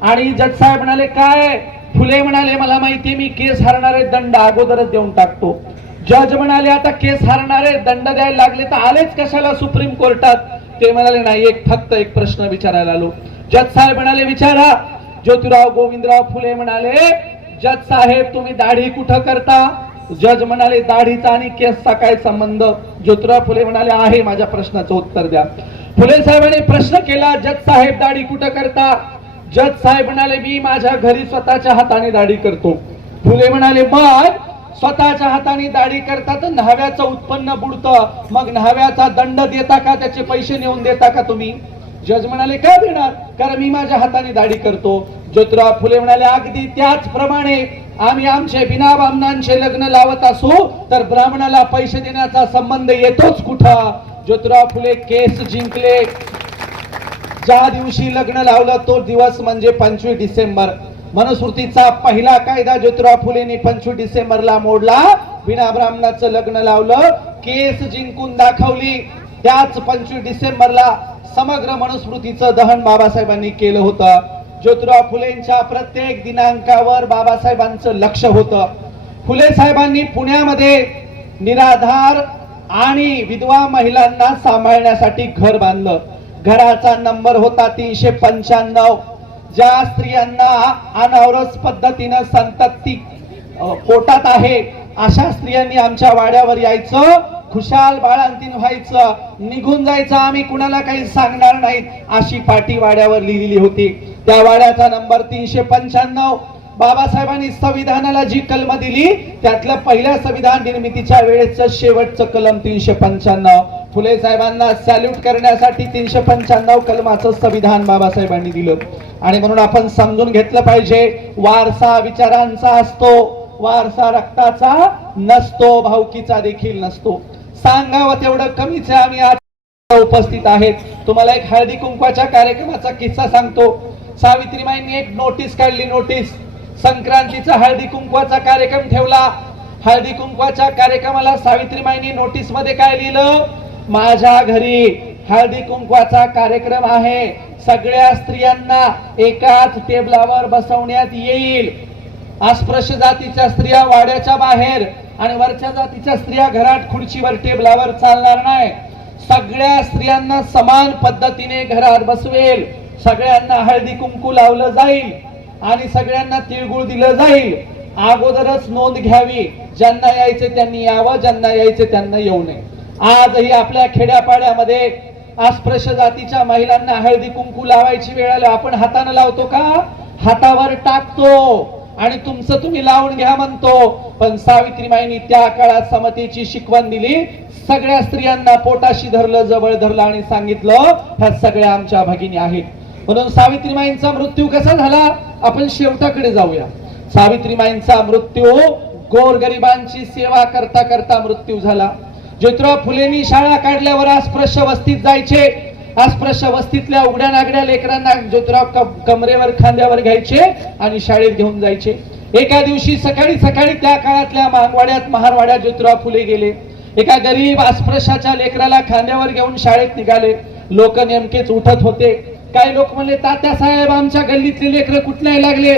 आणि जज साहेब म्हणाले काय, फुले म्हणाले मला माहिती मी केस हरणारे, दंड अगोदरच देऊन टाकतो. जज म्हणाले आता केस हरणारे दंड द्यायला लागले तर आलेच कशाला सुप्रीम कोर्टात. ते म्हणाले नाही, फक्त एक प्रश्न विचारायला आलो. जज साहेब म्हणाले विचारा. ज्योतिराव गोविंदराव फुले म्हणाले जज साहेब तुम्ही दाढी कुठं करता. जज म्हणाले दाढीचा आणि केसचा काय संबंध. ज्योतिराव फुले म्हणाले आहे, माझ्या प्रश्नाचं उत्तर द्या. फुले साहेबांनी प्रश्न केला, जज साहेब दाढी कुठं करता. जज साहेब म्हणाले मी माझ्या घरी स्वतःच्या हाताने दाढी करतो. फुले म्हणाले मग स्वतःच्या हाताने दाढी करता तर न्हाव्याचं उत्पन्न बुडतं, मग न्हाव्याचा दंड देता का, त्याचे पैसे नेऊन देता का तुम्ही. जज म्हणाले का देणार, कारण मी माझ्या हाताने दाढी करतो. ज्योतिराव फुले म्हणाले अगदी त्याचप्रमाणे आम्ही आमचे बिना ब्राह्मणांचे लग्न लावत असू तर ब्राह्मणाला पैसे देण्याचा संबंध येतोच कुठं. ज्योतिराव फुले केस जिंकले. ज्या दिवशी लग्न लावलं तो दिवस म्हणजे 25 डिसेंबर. मनुस्मृतीचा पहिला कायदा ज्योतिराव फुलेंनी 25 डिसेंबरला मोडला. बिना ब्राह्मणाचं लग्न लावलं, केस जिंकून दाखवली. त्याच 25 डिसेंबरला समग्र मनुस्मृतीचं दहन बाबासाहेबांनी केलं होतं. ज्योतिराव फुलेंच्या प्रत्येक दिनांकावर बाबासाहेबांचं लक्ष होतं. फुले साहेबांनी पुण्यामध्ये निराधार आणि विधवा महिलांना सांभाळण्यासाठी घर बांधलं. घराचा नंबर होता 395. ज्या स्त्रियांना अनावरस पद्धतीनं संतती पोटात आहे अशा स्त्रियांनी आमच्या वाड्यावर यायचं, खुशाल बाळांतीन व्हायचं, निघून जायचं, आम्ही कुणाला काही सांगणार नाहीत अशी पाटी वाड्यावर लिहिलेली होती. त्या वाड्याचा नंबर 395. बाबासाहेबांनी संविधानाला जी कलम दिली त्यातलं पहिल्या संविधान निर्मितीच्या वेळेचं शेवटचं कलम 395. फुले साहेबांना सॅल्यूट करण्यासाठी 395 कलमाचं संविधान बाबासाहेबांनी दिलं. आणि म्हणून आपण समजून घेतलं पाहिजे, वारसा विचारांचा असतो, वारसा रक्ताचा नसतो, भावकीचा देखील नसतो. सांगावं तेवढं कमीच आहे. आम्ही आज उपस्थित आहेत. तुम्हाला एक हळदी कुंकवाच्या कार्यक्रमाचा किस्सा सांगतो. सावित्रीबाईंनी एक नोटीस काढली. नोटीस संक्रांतीचा हळदी कुंकवाचा कार्यक्रम ठेवला. हळदी कुंकवाच्या कार्यक्रमाला सावित्रीबाईंनी नोटीस मध्ये काय लिहिलं, माझ्या घरी हळदी कुंकवाचा कार्यक्रम आहे, सगळ्या स्त्रियांना एकाच टेबलावर बसवण्यात येईल. अस्पृश्य जातीच्या स्त्रिया वाड्याच्या बाहेर आणि वरच्या जातीच्या स्त्रिया घरात खुर्चीवर टेबलावर चालणार नाही. सगळ्या स्त्रियांना समान पद्धतीने घरात बसवेल, सगळ्यांना हळदी कुंकू लावलं जाईल आणि सगळ्यांना तिळगुळ दिलं जाईल. अगोदरच नोंद घ्यावी, ज्यांना यायचे त्यांनी यावं, ज्यांना यायचे त्यांना येऊ नये. आजही आपल्या खेड्यापाड्यामध्ये अस्पृश्य जातीच्या महिलांना हळदी कुंकू लावायची वेळ आली, आपण हाताने लावतो का? हातावर टाकतो आणि तुमचं तुम्ही लावून घ्या म्हणतो. पण सावित्रीबाईंनी त्या काळात समतेची शिकवण दिली. सगळ्या स्त्रियांना पोटाशी धरलं, जवळ धरलं आणि सांगितलं ह्या सगळ्या आमच्या भगिनी आहेत. म्हणून सावित्रीबाईंचा मृत्यू कसा झाला, आपण शेवटाकडे जाऊया. सावित्रीबाईंचा मृत्यू गोरगरिबांची सेवा करता करता मृत्यू झाला. ज्योतिराव फुलेंनी शाळा काढल्यावर अस्पृश्य वस्तीत जायचे. अस्पृश्य वस्तीतल्या उघड्या नागड्या लेकरांना ज्योतिराव कमरेवर खांद्यावर घ्यायचे आणि शाळेत घेऊन जायचे. एका दिवशी सकाळी सकाळी त्या काळातल्या मानवाड्यात महारवाड्यात ज्योतिराव फुले गेले. एका गरीब अस्पृश्याच्या लेकराला खांद्यावर घेऊन शाळेत निघाले. लोक नेमकेच उठत होते. काही लोक म्हणले, तात्या साहेब आमच्या गल्लीतले लेकरं कुठे लागले?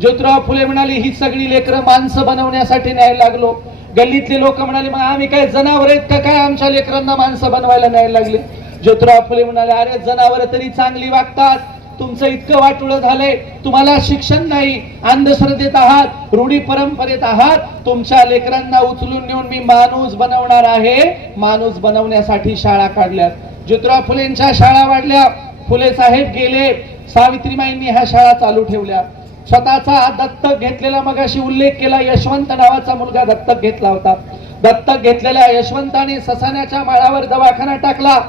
ज्योतिराव फुले म्हणाले, ही सगळी लेकरं माणसं बनवण्यासाठी न्यायला लागलो. गल्लीतले लोक म्हणाले, मग आम्ही काय जनावर आहेत का काय आमच्या लेकरांना माणसं बनवायला न्यायला लागले? ज्योतिराव फुले म्हणाले, अरे जनावर तरी चांगली वागतात, तुमचं इतकं वाटुळं झालंय, तुम्हाला शिक्षण नाही, अंधश्रद्धेत आहात, रूढी परंपरेत आहात, तुमच्या लेकरांना उचलून नेऊन मी माणूस बनवणार आहे. माणूस बनवण्यासाठी शाळा काढल्यात. ज्योतिराव फुलेंच्या शाळा वाढल्या. फुले साहेब गेले. सावित्रीबाईंनी ह्या शाळा चालू ठेवल्या. स्वतःचा दत्तक घेतलेला, मगाशी उल्लेख केला, यशवंत नावाचा मुलगा दत्तक घेतला होता. दत्तक घेतलेल्या यशवंताने ससाण्याच्या माळावर दवाखाना टाकला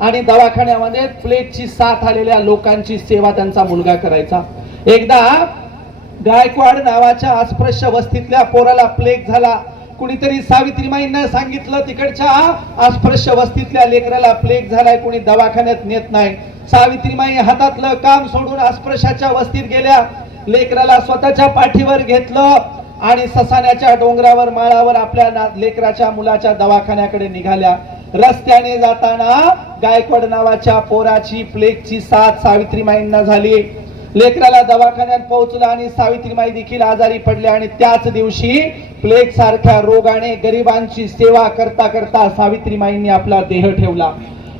आणि दवाखान्यामध्ये प्लेगची साथ आलेल्या लोकांची सेवा त्यांचा मुलगा करायचा. एकदा गायकवाड नावाच्या अस्पृश्य वस्तीतल्या पोराला प्लेग झाला. कुणीतरी सावित्रीबाईंना सांगितलं, तिकडच्या अस्पृश्य वस्तीतल्या लेकराला प्लेग झालाय, कोणी दवाखान्यात नेत नाही. सावित्रीबाई हातातलं काम सोडून अस्पृश्याच्या वस्तीत गेल्या. लेकराला स्वतःच्या पाठीवर घेतलं आणि ससाण्याच्या डोंगरावर माळावर आपल्या लेकराच्या मुलाच्या दवाखान्याकडे निघाल्या. रस्त्याने जाताना गायकवाड नावाच्या पोराची प्लेगची साथ सावित्रीबाईंना झाली. लेकराला दवाखान्यात पोहोचला आणि सावित्रीबाई देखील आजारी पडल्या आणि त्याच दिवशी प्लेग सारख्या रोगाने गरिबांची सेवा करता करता सावित्रीबाईंनी आपला देह ठेवला.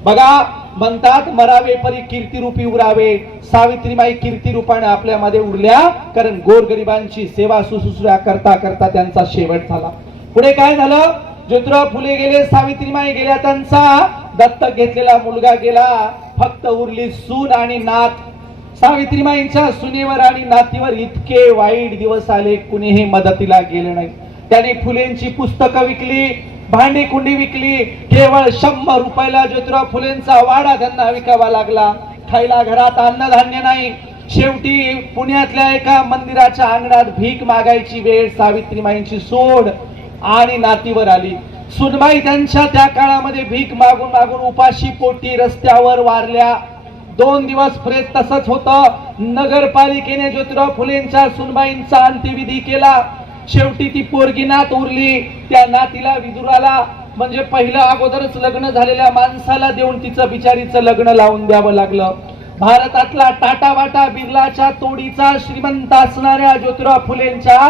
बघा, म्हणतात मरावे परी कीर्तिरूपी उरावे. सावित्रीबाई कीर्तिरूपाने आपल्यामध्ये उरल्या, कारण गोरगरिबांची सेवा सुश्रूषा करता करता त्यांचा शेवट झाला. पुढे काय झालं? ज्योतिराव फुले गेले, सावित्रीबाई गेल्या, त्यांचा दत्तक घेतलेला मुलगा गेला, फक्त उरली सून आणि नात. सावित्रीबाईंच्या सुनेवर आणि नातीवर इतके वाईट दिवस आले, कुणीही मदतीला गेले नाही. त्यांनी फुलेंची पुस्तकं विकली, भांडी कुंडी विकली. केवळ 100 रुपयाला ज्योतिराव फुलेंचा वाडा त्यांना विकावा लागला. खायला घरात अन्नधान्य नाही. शेवटी पुण्यातल्या एका मंदिराच्या अंगणात भीक मागायची वेळ सावित्रीबाईंची सोड आणि नातीवर आली. सुनबाई त्यांच्या त्या काळामध्ये भीक मागून मागून उपाशी पोटी रस्त्यावर वारल्या. 2 दिवस प्रेत तसंच होतं. नगरपालिकेने ज्योतिराव फुलेंच्या सुनबाईंचा अंत्यविधी केला. शेवटी ती पोरगी नात उरली. त्या नातीला विदुराला, म्हणजे पहिलं अगोदरच लग्न झालेल्या माणसाला देऊन तिचं बिचारीचं लग्न लावून द्यावं लागलं. भारतातला टाटा वाटा बिर्लाच्या तोडीचा श्रीमंत असणाऱ्या ज्योतिराव फुलेंच्या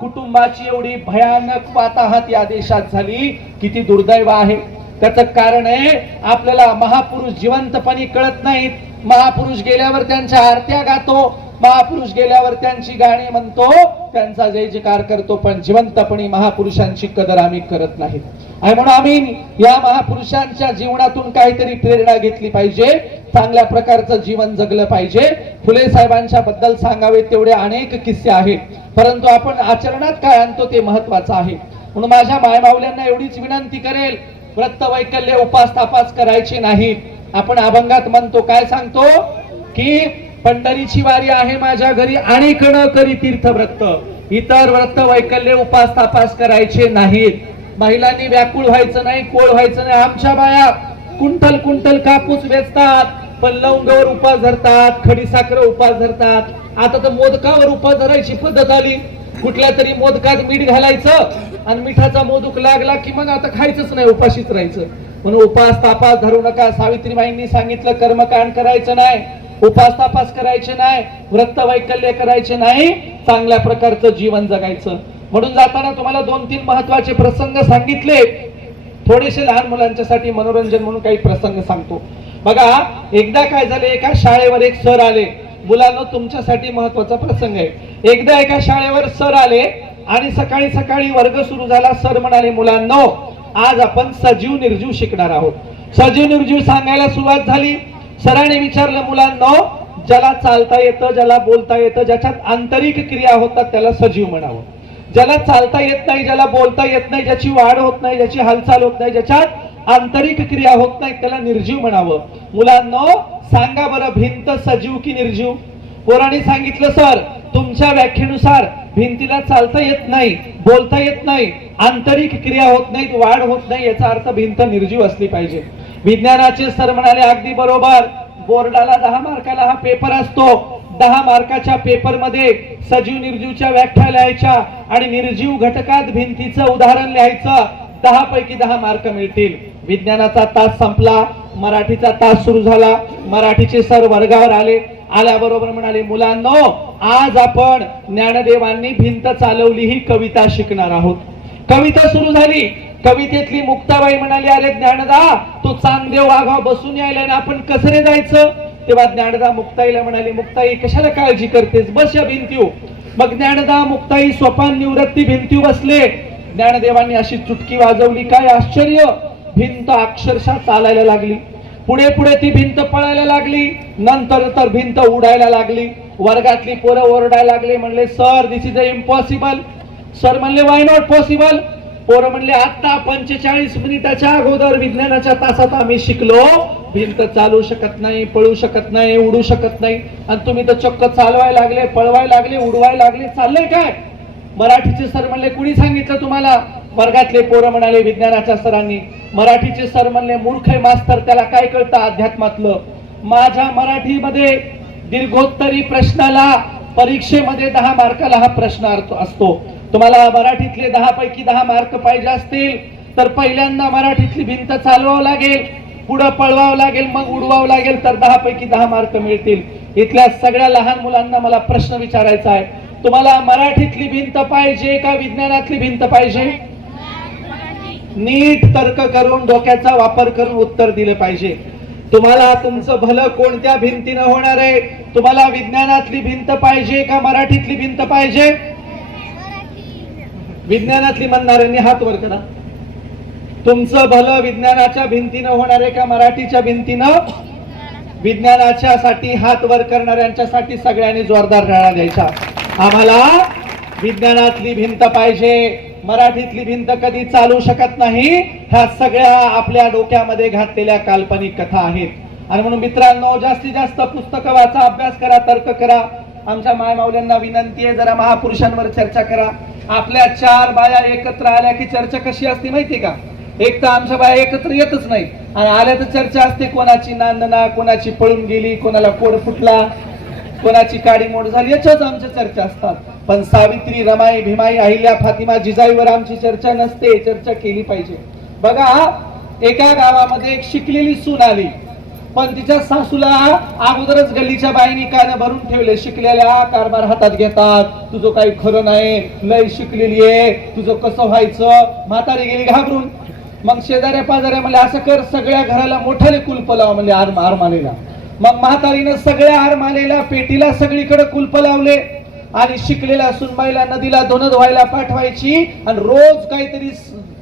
कुटुंबाची एवढी भयानक वाताहत या देशात झाली, किती दुर्दैव आहे. त्याचं कारण आहे, आपल्याला महापुरुष जिवंतपणी कळत नाहीत. महापुरुष गेल्यावर त्यांच्या आरत्या गातो, महापुरुष गेल्यावर त्यांची गाणी म्हणतो, त्यांचा जय जयकार करतो, पण जिवंतपणी महापुरुषांची कदर आम्ही करत नाही. आणि म्हणून आम्ही या महापुरुषांच्या जीवनातून काहीतरी प्रेरणा घेतली पाहिजे, चांगल्या प्रकारचं जीवन जगलं पाहिजे. फुले साहेबांच्या बद्दल सांगावे तेवढे अनेक किस्से आहेत, परंतु आपण आचरणात काय आणतो ते महत्वाचं आहे. म्हणून माझ्या मायमाऊल्यांना एवढीच विनंती करेल, व्रत वैकल्य उपास तापास करायचे नाहीत. आपण अभंगात म्हणतो, काय सांगतो की पंढरीची वारी आहे माझ्या घरी आणि न करी तीर्थव्रत, इतर व्रत वैकल्य उपास तापास करायचे नाहीत. महिलांनी व्याकुळ व्हायचं नाही, कोळ व्हायचं नाही. आमच्या बाया कुंटल कुंटल कापूस वेचतात, पण लवंगावर उपास धरतात, खडीसाखर उपास धरतात. आता तर मोदकावर उपास धरायची पद्धत आली. कुठल्या तरी मोदकात मीठ घालायचं आणि मिठाचा मोदक लागला की मग आता खायचंच नाही, उपाशीच राहायचं. म्हणून उपास तापास धरू नका. सावित्रीबाईंनी सांगितलं, कर्मकांड करायचं नाही, उपास तापास करायचे नाही, व्रत वैकल्य करायचे नाही, चांगल्या प्रकारचं जीवन जगायचं. म्हणून जाताना तुम्हाला 2-3 महत्वाचे प्रसंग सांगितले. थोडेसे लहान मुलांच्यासाठी मनोरंजन म्हणून काही प्रसंग सांगतो. बघा, एकदा काय झाले, एका शाळेवर एक सर आले. मुलांनो, तुमच्यासाठी महत्वाचा प्रसंग आहे. एकदा एका शाळेवर सर आले आणि सकाळी सकाळी वर्ग सुरू झाला. सर म्हणाले, मुलांनो, आज आपण सजीव निर्जीव शिकणार आहोत. सजीव निर्जीव सांगायला सुरुवात झाली. सरांनी विचारलं, मुलांनो, ज्याला चालता येतं, ज्याला बोलता येतं, ज्याच्यात आंतरिक क्रिया होतात त्याला सजीव म्हणावं. ज्याला चालता येत नाही, ज्याला बोलता येत नाही, ज्याची वाढ होत नाही, ज्याची हालचाल होत नाही, ज्याच्यात आंतरिक क्रिया होत नाही त्याला निर्जीव म्हणावं. मुलांनो, सांगा बरं, भिंत सजीव की निर्जीव? पोरांनी सांगितलं, सर तुमच्या व्याख्येनुसार भिंतीला चालता येत नाही, बोलता येत नाही, आंतरिक क्रिया होत नाही, वाढ होत नाही, याचा अर्थ भिंत निर्जीव असली पाहिजे. विज्ञानाचे सर म्हणाले, अगदी बरोबर. बोर्डाला 10 मार्काला हा पेपर असतो. 10 मार्काच्या पेपर मध्ये सजीव निर्जीवच्या व्याख्या लिहायच्या आणि निर्जीव घटकात भिंतीचं उदाहरण लिहायचं. 10 पैकी 10 मार्क मिळतील. विज्ञानाचा तास संपला, मराठीचा तास सुरू झाला. मराठीचे सर वर्गावर आले. आल्याबरोबर म्हणाले, मुलांनो, आज आपण ज्ञानदेवांनी भिंत चालवली ही कविता शिकणार आहोत. कविता सुरू झाली. कवितेतली मुक्ताबाई म्हणाली, अरे ज्ञानदा, तो चांगदेव वाघा बसून यायला ना, आपण कसं रे जायचं? तेव्हा ज्ञानदा मुक्ताईला म्हणाली, मुक्ताई कशाला काळजी करतेस, बस या भिंतीव. मग ज्ञानदा मुक्ताई सोपान निवृत्ती भिंतीव बसले. ज्ञानदेवांनी अशी चुटकी वाजवली, काय आश्चर्य, भिंत अक्षरशः चालायला लागली. पुढे पुढे ती भिंत पळायला लागली. नंतर तर भिंत उडायला लागली. वर्गातली पोरं ओरडायला लागले. म्हणले, sir this is impossible. Sir म्हणले, वाय नॉट पॉसिबल? पोरं म्हणले, आता 45 मिनिटाच्या अगोदर विज्ञानाच्या तासात आम्ही शिकलो, भिंत चालू शकत नाही, पळू शकत नाही, उडू शकत नाही, आणि तुम्ही तर चक्क चालवायला लागले, पळवायला लागले, उडवायला लागले, चाललंय काय? मराठीचे सर म्हणले, कुणी सांगितलं तुम्हाला? वर्गातले पोरं म्हणाले, विज्ञानाच्या सरांनी. मराठीचे सर म्हणले, मूर्ख मास्तर, त्याला काय कळतं अध्यात्मातलं? माझ्या मराठीमध्ये दीर्घोत्तरी प्रश्नाला परीक्षेमध्ये 10 मार्काला हा प्रश्न असतो. तुम्हाला मराठीतले 10 पैकी 10 मार्क पाहिजे असतील तर पहिल्यांदा मराठीतली भिंत चालवावं लागेल, पुढं पळवावं लागेल, मग उडवावं लागेल, तर 10 पैकी 10 मार्क मिळतील. इथल्या सगळ्या लहान मुलांना मला प्रश्न विचारायचा आहे, तुम्हाला मराठीतली भिंत पाहिजे का विज्ञानातली भिंत पाहिजे? नीट तर्क करून, डोक्याचा वापर करून उत्तर दिलं पाहिजे. तुम्हाला तुमचं भलं कोणत्या भिंतीनं होणार आहे? तुम्हाला विज्ञानातली भिंत पाहिजे का मराठीतली भिंत पाहिजे? विज्ञानातली म्हणणाऱ्यांनी हात वर करा. तुमचं भलं विज्ञानाच्या भिंतीनं होणार आहे का मराठीच्या भिंतीनं? विज्ञानाच्या साठी हात वर करणाऱ्यांच्यासाठी सगळ्यांनी जोरदार टाळ्या द्यायच्या. आम्हाला विज्ञानातली भिंत पाहिजे, मराठीतली भिंत कधी चालू शकत नाही. ह्या सगळ्या आपल्या डोक्यामध्ये घातलेल्या काल्पनिक कथा आहेत. आणि म्हणून मित्रांनो, जास्तीत जास्त पुस्तकं वाचा, अभ्यास करा, तर्क करा. आमच्या मायमाऊल्यांना विनंती आहे, जरा महापुरुषांवर चर्चा करा. आपल्या 4 बाया एकत्र आल्या की चर्चा कशी असते माहिती का? एक तर आमच्या बाया एकत्र येतच नाही, आणि आल्या तर चर्चा असते, कोणाची नांदना, कोणाची पळून गेली, कोणाला कोड फुटला, कोणाची काडी मोड झाली, याच्याच आमच्या चर्चा असतात. पण सावित्री, रमाई, भीमाई, अहिल्या, फातिमा, जिजाईवर आमची चर्चा नसते. चर्चा केली पाहिजे. बघा, एका गावामध्ये एक शिकलेली सून आली, पण तिच्या सासूला अगोदरच गल्लीच्या बाईनी कान भरून ठेवले. शिकलेल्या कारभार हातात घेतात, तुझं काही खरं नाही, लय शिकलेली आहे, तुझं कसं व्हायचं? म्हातारी गेली घाबरून. मग शेजाऱ्या पाजाऱ्या म्हणले, असं कर, सगळ्या घराला मोठ्याने कुलप लावा, म्हणजे आरमानेला मग म्हातारीनं सगळ्या आरमालेला पेटीला सगळीकडे कुलप लावले आणि शिकलेल्या सुनबाईला नदीला धुणं धुवायला पाठवायची आणि रोज काहीतरी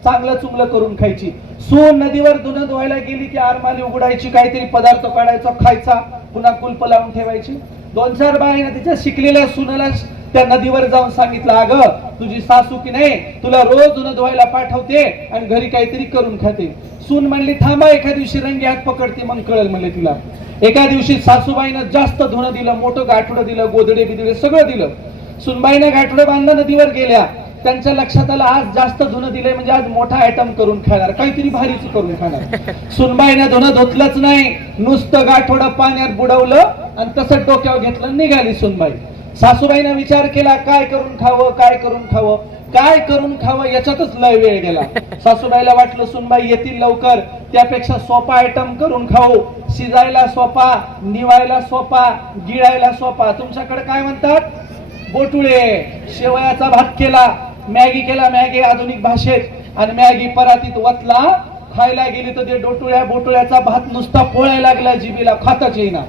चांगलं चुंगलं करून खायची. सून नदीवर धुणं धुवायला गेली की आरमाली उघडायची, काहीतरी पदार्थ काढायचा, खायचा, पुन्हा कुलप लावून ठेवायची. 2-4 बाईनं तिच्या शिकलेल्या सुनेला त्या नदीवर जाऊन सांगितलं, अगं तुझी सासू की नाही तुला रोज धुणं धुवायला पाठवते आणि घरी काहीतरी करून खाते. सून म्हणली थांबा, एका दिवशी रंगी हात पकडते मग कळेल म्हणले तिला. एका दिवशी सासूबाईनं जास्त धुणं दिलं, मोठं गाठोडं दिलं, गोदडे बिदडे सगळं दिलं. सुनबाईनं गाठोडं बांधलं, नदीवर गेल्या. त्यांच्या लक्षात आलं आज जास्त धुणं दिलंय म्हणजे आज मोठा आयटम करून खाणार, काहीतरी भारीच करून खाणार. सुनबाईनं धुणं धुतलंच नाही, नुसतं गाठोडं पाण्यात बुडवलं आणि तसं डोक्यावर घेतलं, निघाली सुनबाई. सासूबाईनं विचार केला काय करून खावं, काय करून खावं, काय करून खावं, याच्यातच लय वेळ गेला. सासूबाईला वाटलं सुनबाई येतील लवकर, त्यापेक्षा सोपा आयटम करून खाऊ, शिजायला सोपा, निवायला सोपा, गिळायला सोपा. तुमच्याकडे काय म्हणतात? बोटुळे. शेवयाचा भात केला, मॅगी केला, मॅगी आधुनिक भाषेत, आणि मॅगी परातीत वतला. खायला गेली तर ते बोटुळ्याचा भात नुसता पोळायला लागला जिभेला, खाताच येईना.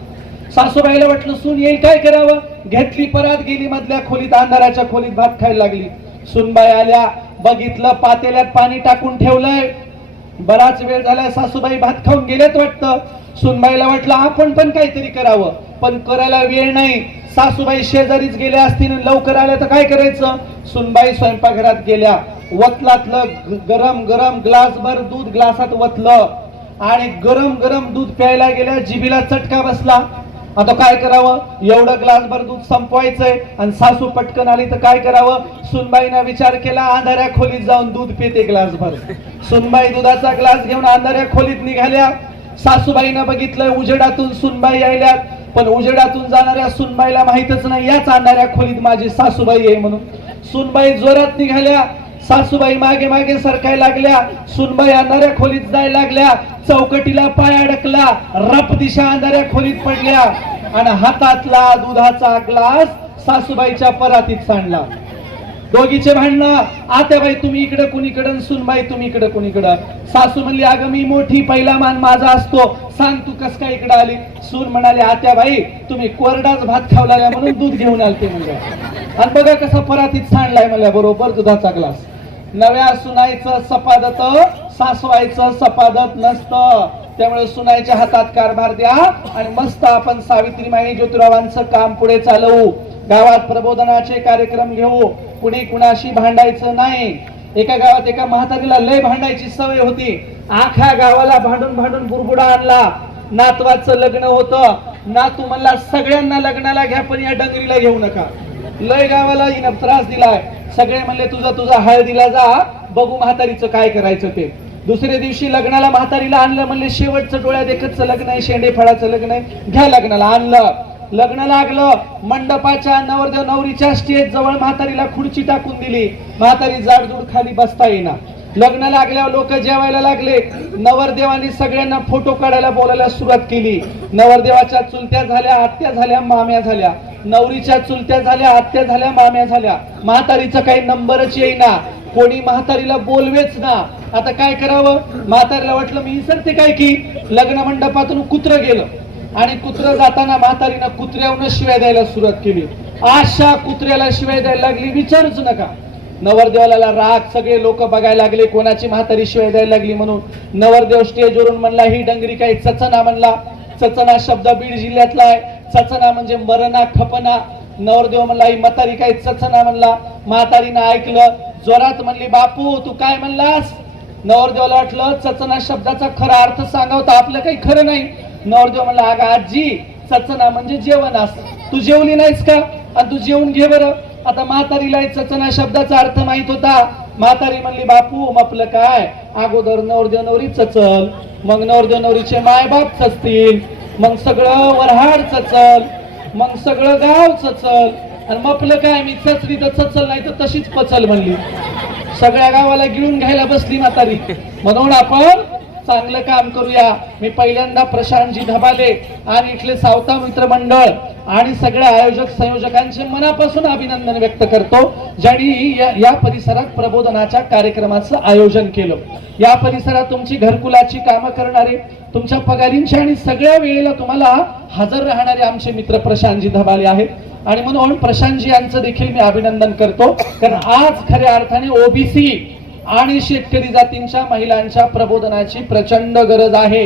सासूबाईला वाटलं सून येईल काय करावं, घेतली परात, गेली मधल्या खोलीत, अंधाराच्या खोलीत भात खायला लागली. सुनबाई आल्या, बघितलं पातेल्यात पाणी टाकून ठेवलंय, बराच वेळ झालाय, सासूबाई भात खाऊन गेलेत वाटतं. सुनबाईला वाटलं आपण पण काहीतरी करावं, पण करायला वेळ नाही. सासूबाई शेजारीच गेल्या असतील, लवकर आल्या तर काय करायचं. सुनबाई स्वयंपाकघरात गेल्या, वतलातलं गरम गरम ग्लासभर दूध ग्लासात वतलं आणि गरम गरम दूध प्यायला गेल्या, जिभीला चटका बसला. आता काय करावं, एवढं ग्लासभर दूध संपवायचंय आणि सासू पटकन आली तर काय करावं. सुनबाईनं विचार केला, अंधाऱ्या खोलीत जाऊन दूध पिते ग्लासभर. सुनबाई दुधाचा ग्लास घेऊन अंधाऱ्या खोलीत निघाल्या. सासूबाईनं बघितलं उजेडातून सुनबाई यायल्यात, पण उजेडातून जाणाऱ्या सुनबाईला माहितच नाही याच अंधाऱ्या खोलीत माझी सासूबाई आहे म्हणून. सुनबाई जोरात निघाल्या, सासूबाई मागे मागे सरकायला लागल्या. सुनबाई अंधाऱ्या खोलीत जायला लागल्या, चौकटीला पाय अडकला, रप दिशा अंधाऱ्या खोलीत पडल्या आणि हातातला दुधाचा ग्लास सासूबाईच्या परातीत सांडला. दोघीचे भांडणं, आत्याबाई तुम्ही इकडे कुणीकडं, सुनबाई तुम्ही इकडे कुणीकडं. सासू म्हणली अगं मी मोठी, पहिला मान माझा असतो, सांग तू कस काय इकडे आली. सून म्हणाले आत्याबाई तुम्ही कोरडाच भात खावला म्हणून दूध घेऊन आलते म्हणजे, आणि बघा कसा परातीत सांडलाय मला बरोबर दुधाचा ग्लास. नव्या सुनाईचं सपादत सासवायचं सपादत नसतं. त्यामुळे सुनाईच्या हातात कारभार द्या आणि मस्त आपण सावित्रीमाई ज्योतिरावांचं काम पुढे चालवू. गावात प्रबोधनाचे कार्यक्रम घेऊ, कुणी कुणाशी भांडायचं नाही. एका गावात एका म्हातारीला लय भांडायची सवय होती. आख्या गावाला भांडून भांडून बुरबुडा आणला. नातवाचं लग्न होतं, नातू म्हणला सगळ्यांना लग्नाला घ्या पण या डंगरीला घेऊ नका. लय गावाला हिनं त्रास दिलाय. सगळे म्हणले तुझा हळदीला जा, बघू म्हातारीचं काय करायचं ते. दुसऱ्या दिवशी लग्नाला म्हातारीला आणलं, म्हणले शेवटचं डोळ्या देखतचं लग्न आहे, शेंडे फळाचं लग्न आहे, घ्या लग्नाला. आणलं, लग्न लागलं. मंडपाच्या नवरदेव नवरीच्या स्टेज जवळ म्हातारीला खुर्ची टाकून दिली. म्हातारी जाडजूड खाली बसता येईना. लग्न लागल्यावर लोक जेवायला लागले. नवरदेवानी सगळ्यांना फोटो काढायला बोलायला सुरुवात केली. नवरदेवाच्या चुलत्या झाल्या, आत्या झाल्या, माम्या झाल्या. नवरीच्या चुलत्या झाल्या, आत्या झाल्या, माम्या झाल्या. म्हातारीचा काही नंबरच येईना, कोणी म्हातारीला बोलवेच ना. आता काय करावं. म्हातारीला वाटलं मी विसरते काय की लग्न मंडपातून कुत्रं गेलं आणि कुत्रं जाताना म्हातारीनं कुत्र्यावरून शिव्या द्यायला सुरुवात केली. अशा कुत्र्याला शिव्या द्यायला लागली विचारूच नका. नवरदेवाला राग, सगळे लोक बघायला लागले कोणाची म्हातारी शिवाय द्यायला लागली म्हणून. नवरदेव स्टेजवरून म्हणला ही डंगरी काही चचना म्हणला. चचना शब्द बीड जिल्ह्यातला आहे. चचना म्हणजे मरणा खपना. नवरदेव म्हणला ही म्हातारी काही चचना म्हणला. म्हातारीनं ऐकलं, जोरात म्हणली बापू तू काय म्हणलास. नवरदेवाला वाटलं चचना शब्दाचा खरा अर्थ सांगावं तर आपलं काही खरं नाही. नवरदेव म्हणला अगं आजी चचना म्हणजे जेवण असं, तू जेवली नाहीस का, आणि तू जेवून घे बरं. आता म्हातारीला चचना शब्दाचा अर्थ माहित होता. म्हातारी म्हणली बापू आपलं काय, अगोदर नवरदेव नवरी चचल, मग नवरदेव नवरीचे मायबाप चचतील, मग सगळं वरहाड चचल, मग सगळं गाव चचल, आणि मपलं काय मी चचली तर चचल नाही तर तशीच पचल म्हणली. सगळ्या गावाला गिळून घ्यायला बसली म्हातारी. म्हणून आपण चांगलं काम करूया. मी पहिल्यांदा प्रशांतजी धबाले आणि इथले सावता मित्र मंडळ आणि सगळ्या आयोजक संयोजकांचे मनापासून अभिनंदन व्यक्त करतो, ज्यांनी या परिसरात प्रबोधनाच्या कार्यक्रमाचं आयोजन केलं. या परिसरात तुमची घरकुलाची कामं करणारे, तुमच्या पगारींच्या आणि सगळ्या वेळेला तुम्हाला हजर राहणारे आमचे मित्र प्रशांतजी धबाले आहेत. आणि म्हणून प्रशांतजी यांचं देखील मी अभिनंदन करतो, कारण आज खऱ्या अर्थाने ओबीसी आणि शेतकरी जातींच्या महिलांच्या प्रबोधनाची प्रचंड गरज आहे.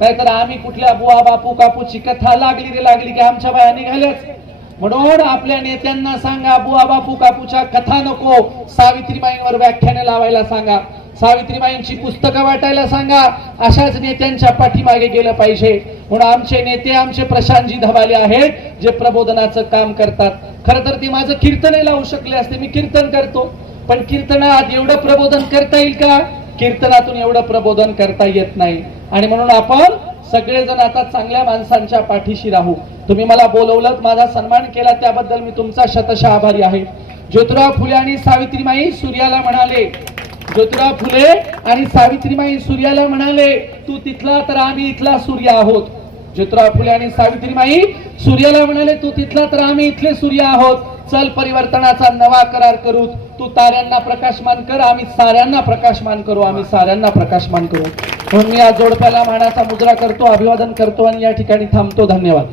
नाहीतर आम्ही कुठल्या बुवा बापू कापूची कथा लागली की आमच्या बाया निघाल्याच. म्हणून आपल्या नेत्यांना सांगा, बुवा बापू कापूच्या कथा नको, सावित्रीबाईंवर व्याख्याने लावायला सांगा, सावित्रीबाईंची पुस्तकं वाटायला सांगा. अशाच नेत्यांच्या पाठीमागे गेलं पाहिजे. म्हणून आमचे नेते आमचे प्रशांतजी धबाले आहेत, जे प्रबोधनाचं काम करतात. खरं तर ते माझं कीर्तनही लावू शकले असते, मी कीर्तन करतो, पण कीर्तनात एवढं प्रबोधन करता येईल का? कीर्तनातून एवढं प्रबोधन करता येत नाही. आणि म्हणून आपण सगळेजण आता चांगल्या माणसांच्या पाठीशी राहू. तुम्ही मला बोलवलं, माझा सन्मान केला, त्याबद्दल मी तुमचा शतशः आभारी आहे. ज्योतिराव फुले आणि सावित्रीबाई सूर्याला म्हणाले, ज्योतिराव फुले आणि सावित्रीबाई सूर्याला म्हणाले, तू तिथला तर आम्ही इथला सूर्य आहोत. ज्योतिराव फुले आणि सावित्रीबाई सूर्याला म्हणाले, तू तिथला तर आम्ही इथले सूर्य आहोत. चल परिवर्तनाचा नवा करार करू. तू ताऱ्यांना प्रकाशमान कर, आम्ही साऱ्यांना प्रकाशमान करू, आम्ही साऱ्यांना प्रकाशमान करू. म्हणून मी या जोडप्याला मानाचा मुजरा करतो, अभिवादन करतो आणि या ठिकाणी थांबतो. धन्यवाद.